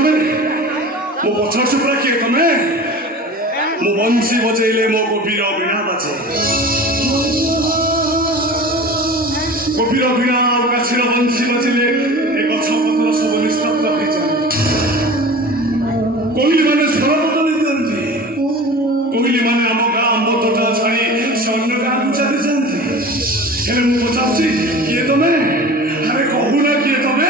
ତମେ ମୋ ପଛରେ ପୁରା କିଏ ତମେ ମୁଁ ବଂଶୀ ବଜେଇଲେ ମୋ ଗୋପୀର ବିଣା ବାଜେ ଗୋପୀର ବିଣା ଆଉ କାଛିର ବଂଶୀ ବଜିଲେ ଏ ଗଛ ପତ୍ର ସବୁ ନିସ୍ତବ୍ଧ ହେଇଯାଏ କୋଇଲି ମାନେ ସ୍ୱର ବଦଳେଇ ଦିଅନ୍ତି କୋଇଲି ମାନେ ଆମ ଗାଁ ଆମ୍ବ ତୋଟା ଛାଡ଼ି ସେ ଅନ୍ୟ ଗାଁକୁ ଚାଲିଯାଆନ୍ତି ହେଲେ ମୁଁ ପଚାରୁଛି କିଏ ତମେ ଆରେ କହୁନା କିଏ ତମେ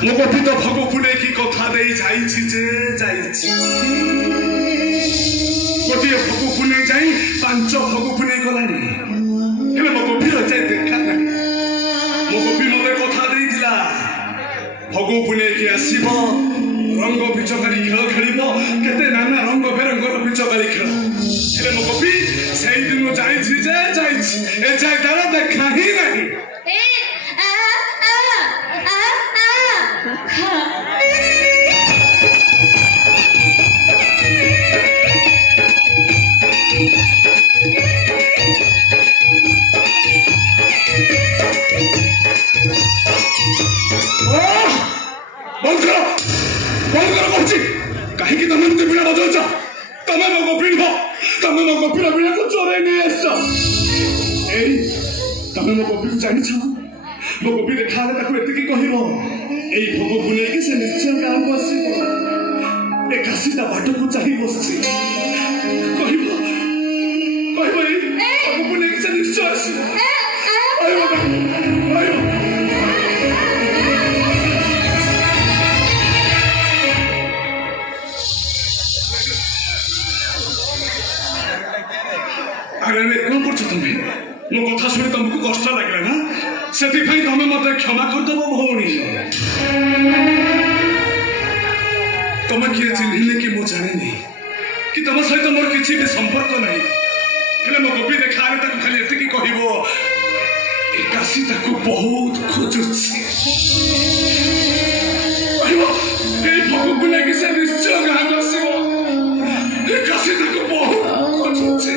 ମୋ ଗୋପୀ ତ ଭଗକୁ ନେଇକି କଥା ଦେଇ ଯାଇଛି ଯେ ଯାଇଛି ଗୋଟିଏ ଭଗକୁ ନେଇ ଯାଇ 5 ଭଗକୁ ନେଇ ଗଲାଣି ହେଲେ ମୋ ଗୋପୀର ଯାଇ ଦେଖା ନାହିଁ ମୋ ଗୋପୀ ମତେ କଥା ଦେଇଥିଲା ଭଗକୁ ନେଇକି ଆସିବ ରଙ୍ଗ ବିଚକାରୀ ଖେଳ ଖେଳିବ କେତେ ନାନା ରଙ୍ଗ ବେରଙ୍ଗର ବିଚକାରୀ ଖେଳ ହେଲେ ମୋ ଗୋପୀ ସେଇଦିନ ଯାଇଛି ଯେ ଯାଇଛି ଏ ଯାଇ ତାର ଦେଖା ହିଁ ନାହିଁ कहीं तुम बीड़ा बजाउछ तमे मो गोपी नुह तमे मो गोपीर बीड़ा को चोरे नहीं आस तमे मो गोपी को जानी मो गोपी देखा एति कहब यही भोग को लेकिन से निश्चय गाँव को आस काशीटा बाट को चाह बस निश्चय आस अरे कौन कर तुम्हें मो कथा शुणी तुमको कष्ट लगे ना से तुम्हें मत क्षमा करदेव भौणी तुम किए चिन्हले कि मुझे जानी कि तुम सहित मोर किसी भी संपर्क नहीं हेले मो गोपी देखा खाली एति कहब काशी बहुत खोजुची भगକୁ लेकिन से निश्चय गाँव आसो काशी बहुत खोजुची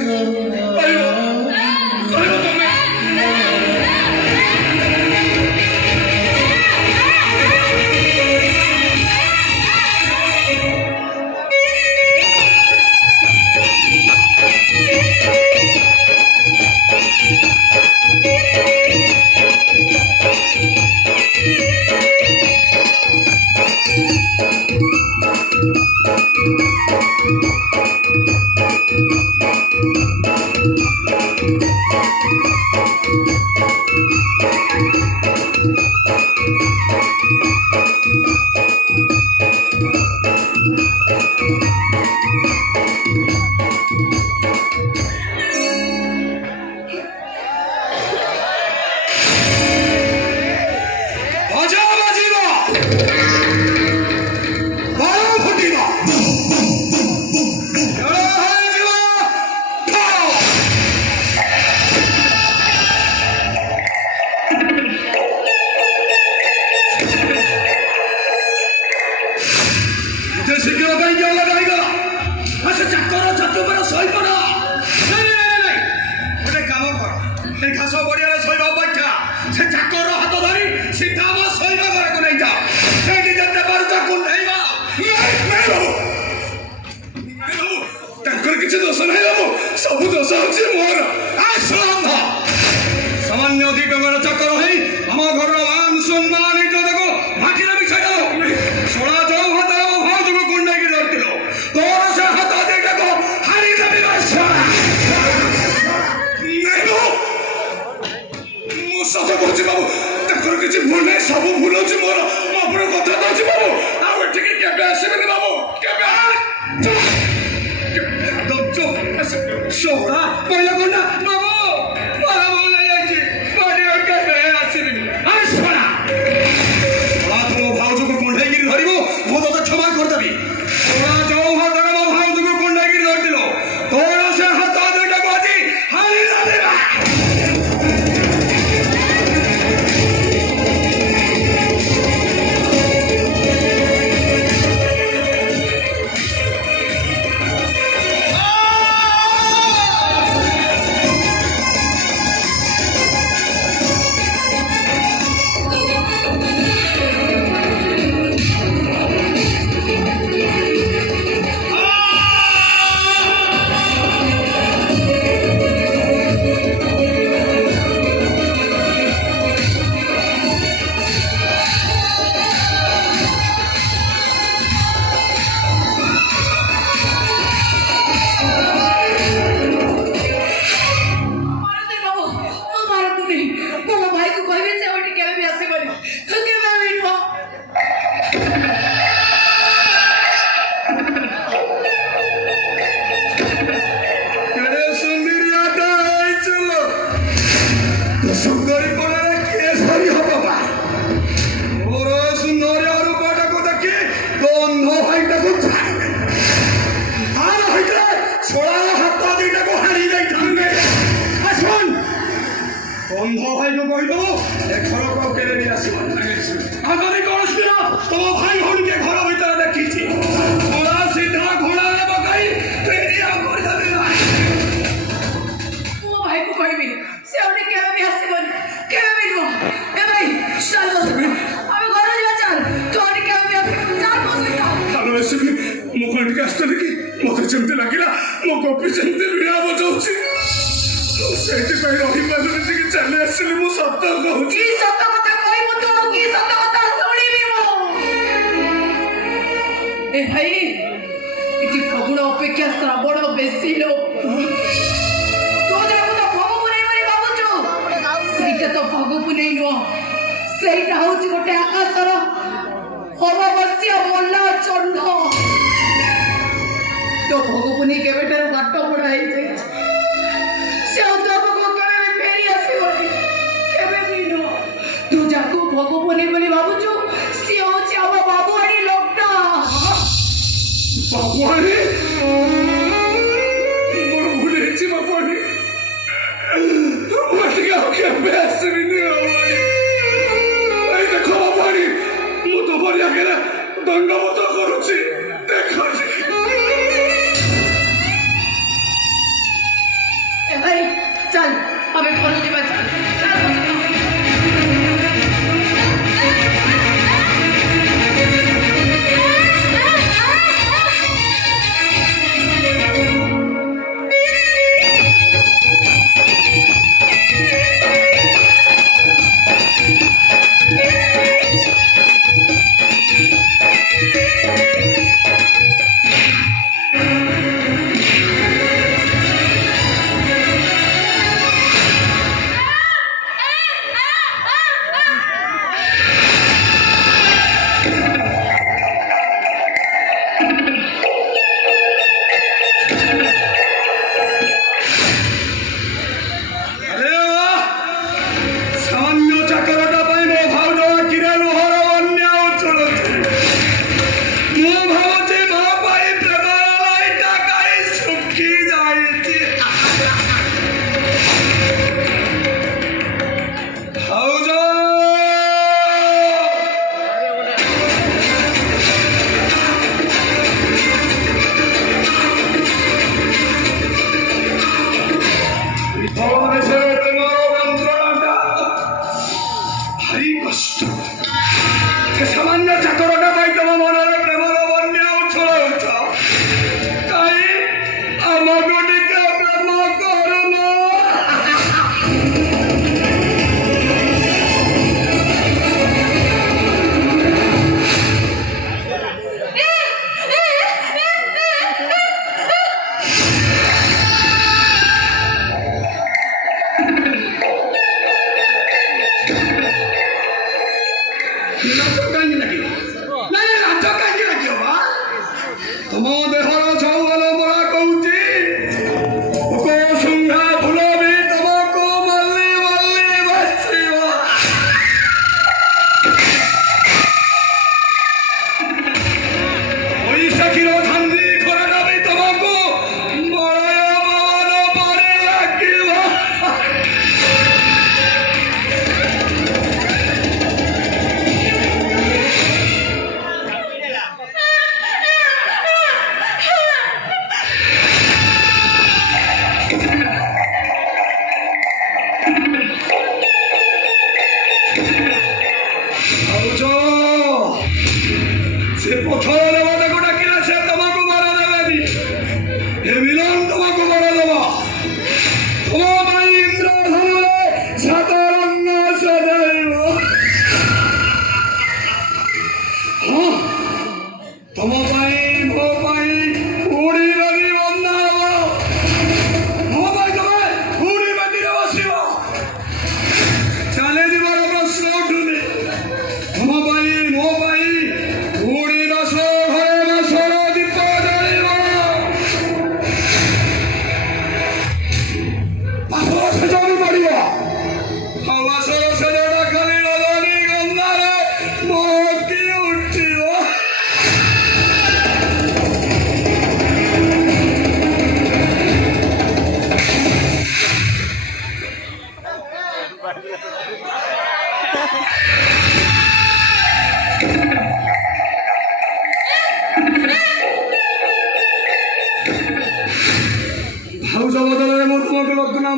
सब दोष हूँ मोर सामान्य अधिकरण चक्कर हो आम घर मान सम्मान इज्जत को माटी मिसाई सोड़ा जो हाथ भाज को कुंडे धरती तोर से हाथ दीटा को हारी देवी सत कह बाबू तर किसी भूल नहीं सब भूल अच्छी मोर मोर कथा दे बाबू आगे आसबे बाबू सोड़ा पहले कोना बाबू मारा बोले जाई बाडी के आसीबिनी अरे सोड़ा सोड़ा तो भाउजो को कोंढाई गिरी धरिबो मो तो क्षमा कर देबी सोड़ा जो हाथ को कहीदेबू ए घर को केवे भी आसब आगरी कौन दिन तुम भाई भौणी के घर भीतर देखी घोड़ा सीधा घोड़ा पकई मो भाई को कहबी से ओने केवे भी आसीबन केवे भी नो ए भाई चलो अबे घर जा चल तो ओने केवे भी आसीबन चल बसता चलो ऐसे भी मो कोन के आस्ते कि मते जेमते लागिला मो गोपी जेमते बिना बजाउची सेठी पे रही बाजू के चले आसली मो सत्य कहू की सत्य कथा कहबो तो की सत्य कथा सुनिबी मो ए भाई इति प्रभुर अपेक्षा श्रावण बेसी लो तो जाको तो भगो पुनै बोली भाबुछु सेटा तो भगो पुनै नो सेटा होची गोटे आकाशर अमावस्या मोल्ला चंड तो भगो पुनै केबेटर गाट पड़ा है से तो भगो केबे फेरी आसीबनी केबे भी नो तू जाको भगो पुनै बोली भाबुछु से होची आमा बाबुआणी लोकटा बाबुआणी मोर भूलेची बाबुआणी मत गाओ के बेस भी नहीं हो भाई देखो बाबुआणी मु तो बरिया केला दंडवत करूची देखो ए भाई चल अबे घर जीवा चल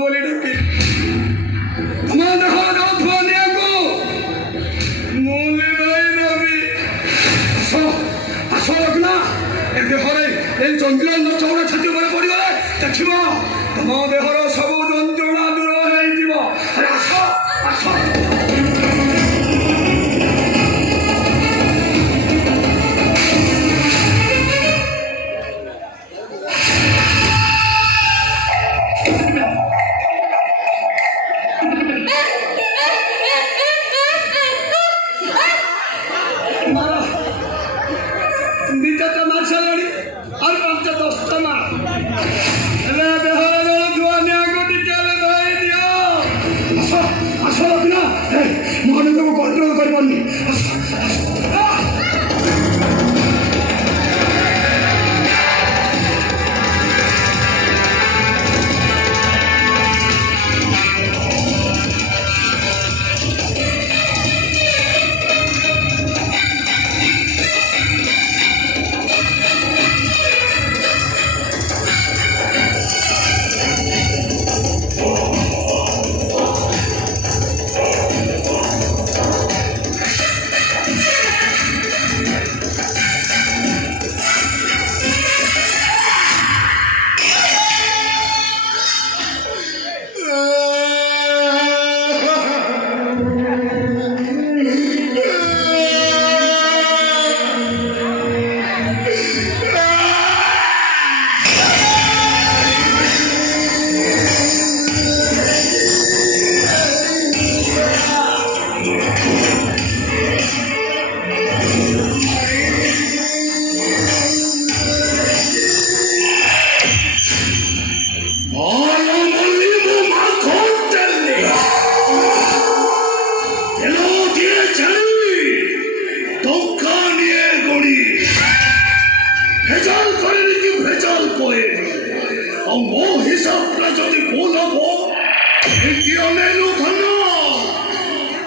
ବୋଲି ଡାକି ତମେ ଦେଖ ଯାଉଥିବା ନିଆକୁ ମୁଁ ଲିଭାଇ ନେବି। ଆସ ରଖିନା ଏ ଦେହରେ ଏଇ ଚନ୍ଦ୍ର ଚଉଡ଼ା ଛାତି ଉପରେ ପଡ଼ିଗଲେ ଦେଖିବ ତମ ଦେହର ସବୁ ଯନ୍ତ୍ରଣା ଦୂର ହେଇଯିବ। ଆସ ଆସ कंट्रोल कर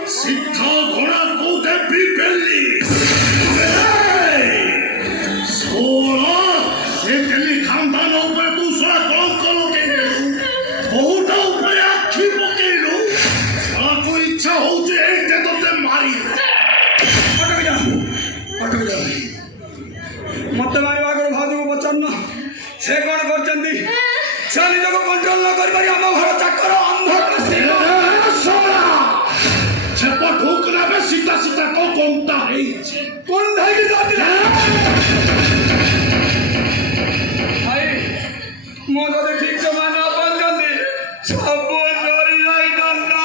सीधा घोड़ा को भी पहली सोना ये दिल्ली खानदान ऊपर दूसरा कौन करोगे बहुत ऊपर आखी पकेलो को इच्छा हो जे एक दे तो मारी अटक जा मत मारी आगर भाजो को बचन से कौन करचंदी चली जको कंट्रोल न कर पारी हम घर चक्कर अंध कसे सोना छप्पा ठोकना में सीधा सीधा को कोमता है कौन धाई की जाती है भाई मोदो दे ठीक से माना अपन जंदी सब जोरी लाई डंडा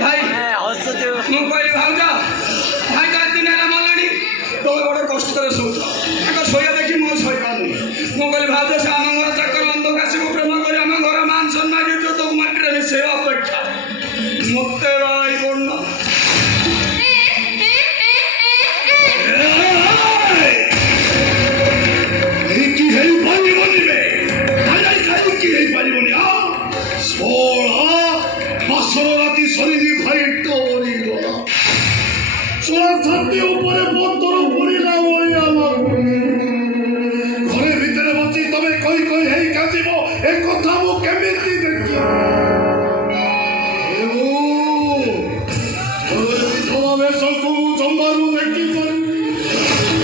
भाई मोबाइल भावजा भाई का दिन है मालानी तो बड़ा कष्ट करे सोच आका सोया देखि मो सोई पानी मोबाइल भावजा से आम घर चक्कर अंध कासी को प्रेम करे आम घर मान सम्मान जो तो माटी रे से अपेक्षा मते भाई कोन की है पानी बनी में आई खाई की है पानी बनी आ सोला बसरो राती शरीर भाई टोरी गला सोला छाती ऊपर पत्थर पड़िला बोली आमार घरे भितरे बसी तमे कई कई हेई काजिबो ए कथा मु केमिति देखि विधवा वेश को जम्बारू देखि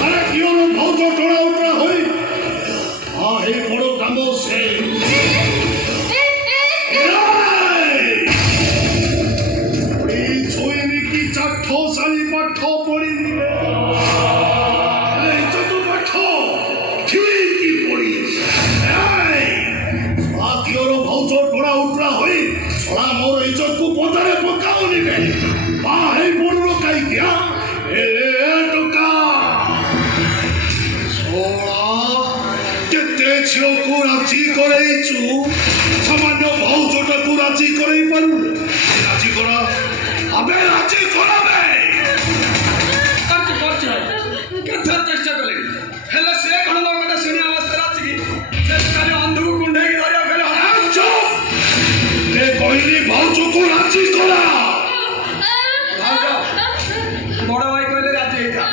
अरे कियो भौजो टोड़ा उठा होई आ हे बड़ो कामो से सामान्य भौजोटा को राजी करे पारू राजी करा अबे राजी करा बे करछ कथा चेष्टा कले हेले से खण लोकटा सुनी अवस्था राजी की से काले अंधु कुंडे की धरिया फेले हराम चुप ए कोइली भौजो को राजी करा भाजा बड़ा भाई कहले राजी हेता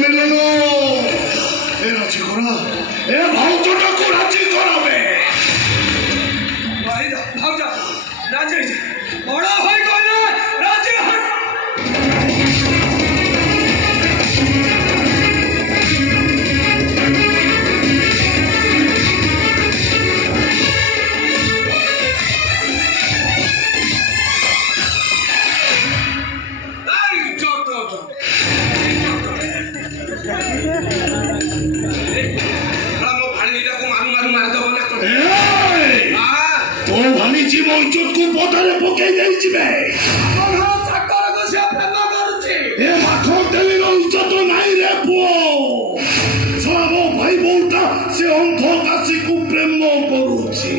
ମିଳନ ଏ ରାଜି କରା ଏ ଭାଉଜଟାକୁ ରାଜି କରାବେ ভাই ভাউজা রাজি হয়েছে বড় হয়ে গেলে রাজি হয় তো ভানিজি ମୋ ଇଜ୍ଜତକୁ ପଦାରେ ପକେଇ ଦେଇଯିବେ ଏ ମାଖ ତେଲିର ଇଜ୍ଜତ ନାହିଁ ରେ ପୁଅ ଶଳା ମୋ ଭାଇ ବୋଉଟା ସେ ଅନ୍ଧ କାଶୀକୁ ପ୍ରେମ କରୁଛି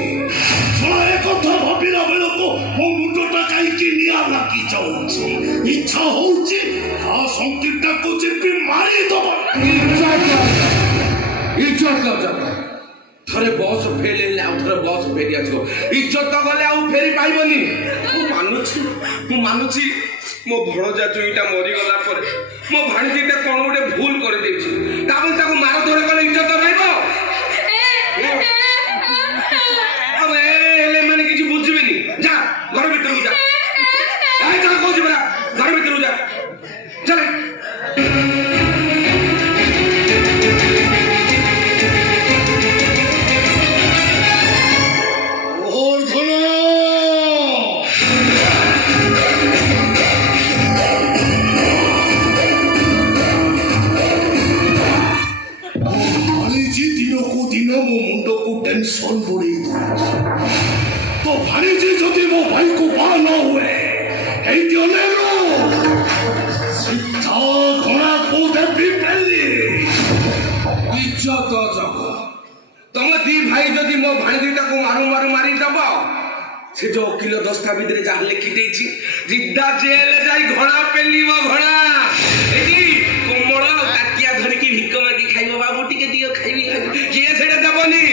ଶଳା ଏ କଥା ଭାବିଲା ବେଳକୁ ମୋ ମୁଣ୍ଡଟା କାହିଁକି ନିଆଁ ଲାଗି ଯାଉଛି ଇଚ୍ଛା ହଉଛି ଆ ସଂକୀର୍ଣ୍ଣକୁ ଯିବି ମାରିଦବା थरे बस फेले आउ थरे बस फेरी आछो इज्जत तो गले आउ फेरी पाइबनी मु मानुची मो भणजा चुईटा मरी गला पर मो भाणजीटा कोन गोटे भूल कर देछि ताबे ताको मार धरे गले इज्जत रहइबो अबे एले माने किछि बुझिबेनी जा घर भीतर जा आइ जा कहू बरा घर भीतर जा चले टेंशन बढ़ी तो भाणीजी जदि मो भाई को बाह न हुए सीधा घोड़ा को देवी पहली इज्जत जग तुम दी भाई जदि मो भाणीजीटा को मारू मारू मारी दब से जो वकील दस्तावेज रे जा लिखि देछि जिद्दा जेल जाई घोड़ा पेलीबो घोड़ा एजी कोमळ ताकिया धरि की भिक मागी खाइबो बाबू टिके दियो खाइबी किए सेडा देबनी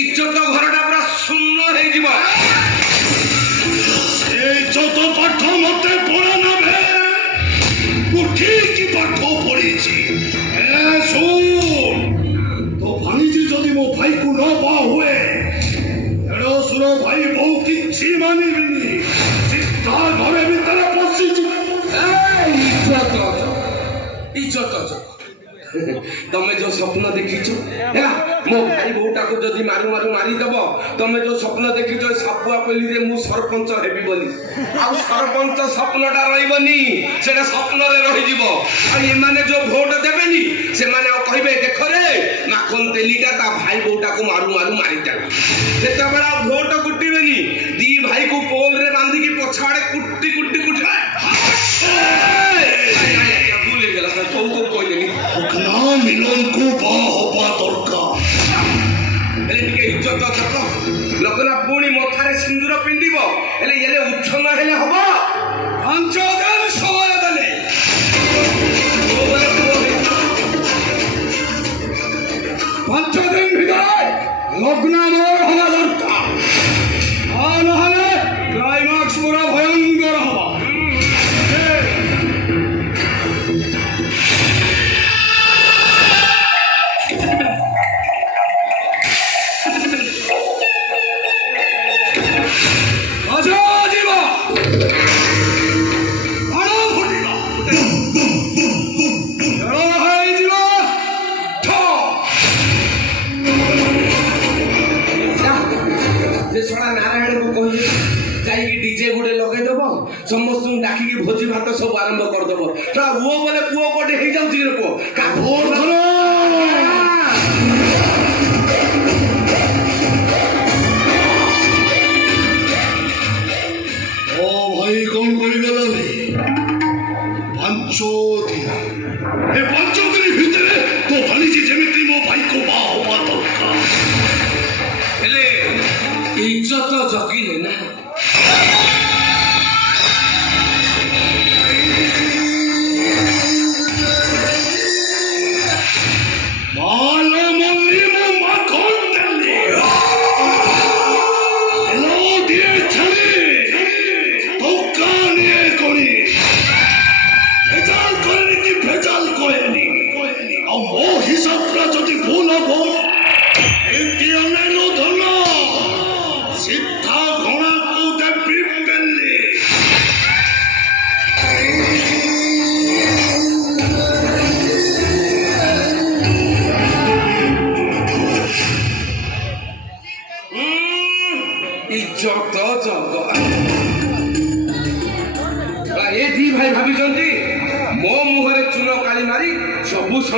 इज्जत घरटा पूरा शून्य हे जीवो ए इज्जत पाठ मते पड़ा ना भे उठी की पाठ पड़ी छी ए सुन तो भाणीजी जदि मो भाई को न बा हुए एड़ो सुरो भाई बहु किछि मानिबिनी सीधा घरे भीतर पसी छी इज्जत तमे जो स्वप्न देखिছো है मो भाई बोटा को जदी मारू मारू मारी दबो तमे जो स्वप्न देखिছো सापुआ पेली रे मु सरपंच हेबी बोली आ सरपंच स्वप्नटा रहिबनी सेटा स्वप्न रे रहि जीवो आ ए माने जो वोट देबेनी से माने कहबे देखो रे माखन तेलीटा ता भाई बोटा को मारू मारू मारी देला सेटा बड़ा वोट कुटिबेनी दी भाई को पोल रे बांधी की पछाड़े कुट्टी कुट्टी कुट्टी भूल गेला तो कहलेनी ना मिलन को बा होबा दरकार एले टिके इज्जत थक लगना पुणी मथारे सिंदूर पिंदिबो एले एले उच्छन हेले हबो 5 दिन समय देले 5 दिन ভিতরে লগ্ন মোর হওয়া দরকার আর না হলে ক্লাইম্যাক্স পুরো ভয়ঙ্কর হবে समस्त डाकी भोजी भात सब आरंभ कर दबो तो वो बोले पुओ कोटे हे जाउची रे पुओ का भोर धरो ओ भाई कौन कोई गला नहीं पंचोदी ए पंचोदी भितरे तो भाणीजी जेमिति मो भाई को बा होबा दरकार हेले इज्जत जगिले ना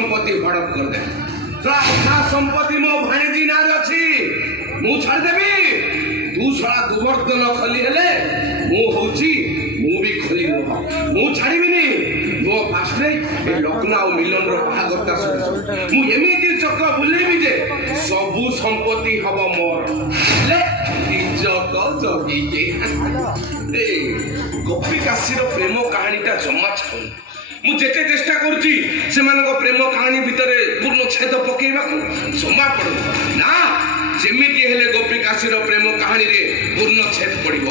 ସମ୍ପତ୍ତି ହଡପ କରିଦେ। ଶଳା ଅଧା ସମ୍ପତ୍ତି ମୋ ଭାଣିଜୀ ନାଁରେ ଅଛି, ମୁଁ ଛାଡ଼ିଦେବି? ତୁ ଶଳା ଗୋବର୍ଦ୍ଧନ ଖଲି ହେଲେ ମୁଁ ହଉଛି ମୁଁ ବି ଖଲି ନୁହଁ, ମୁଁ ଛାଡ଼ିବିନି। ମୋ ପାଖରେ ଏ ଲଗ୍ନ ଆଉ ମିଲନର ବାହାଘରଟା ସରିଛି, ମୁଁ ଏମିତି ଚକ୍ର ବୁଲେଇବି ଯେ ସବୁ ସମ୍ପତ୍ତି ହବ ମୋର, ହେଲେ ଇଜ୍ଜତ ଜଗିକି। ଏ ଗୋପୀ କାଶୀର ପ୍ରେମ କାହାଣୀଟା ଜମା ଛାଉନି। ମୁଁ ଯେତେ ଚେଷ୍ଟା କରୁଛି ସେମାନଙ୍କ ପ୍ରେମ କାହାଣୀ ଭିତରେ ପୂର୍ଣ୍ଣଚ୍ଛେଦ ପକେଇବାକୁ, ଜମା ପଡୁନି। ନା, ଯେମିତି ହେଲେ ଗୋପୀ କାଶୀର ପ୍ରେମ କାହାଣୀରେ ପୂର୍ଣ୍ଣଚ୍ଛେଦ ପଡିବ।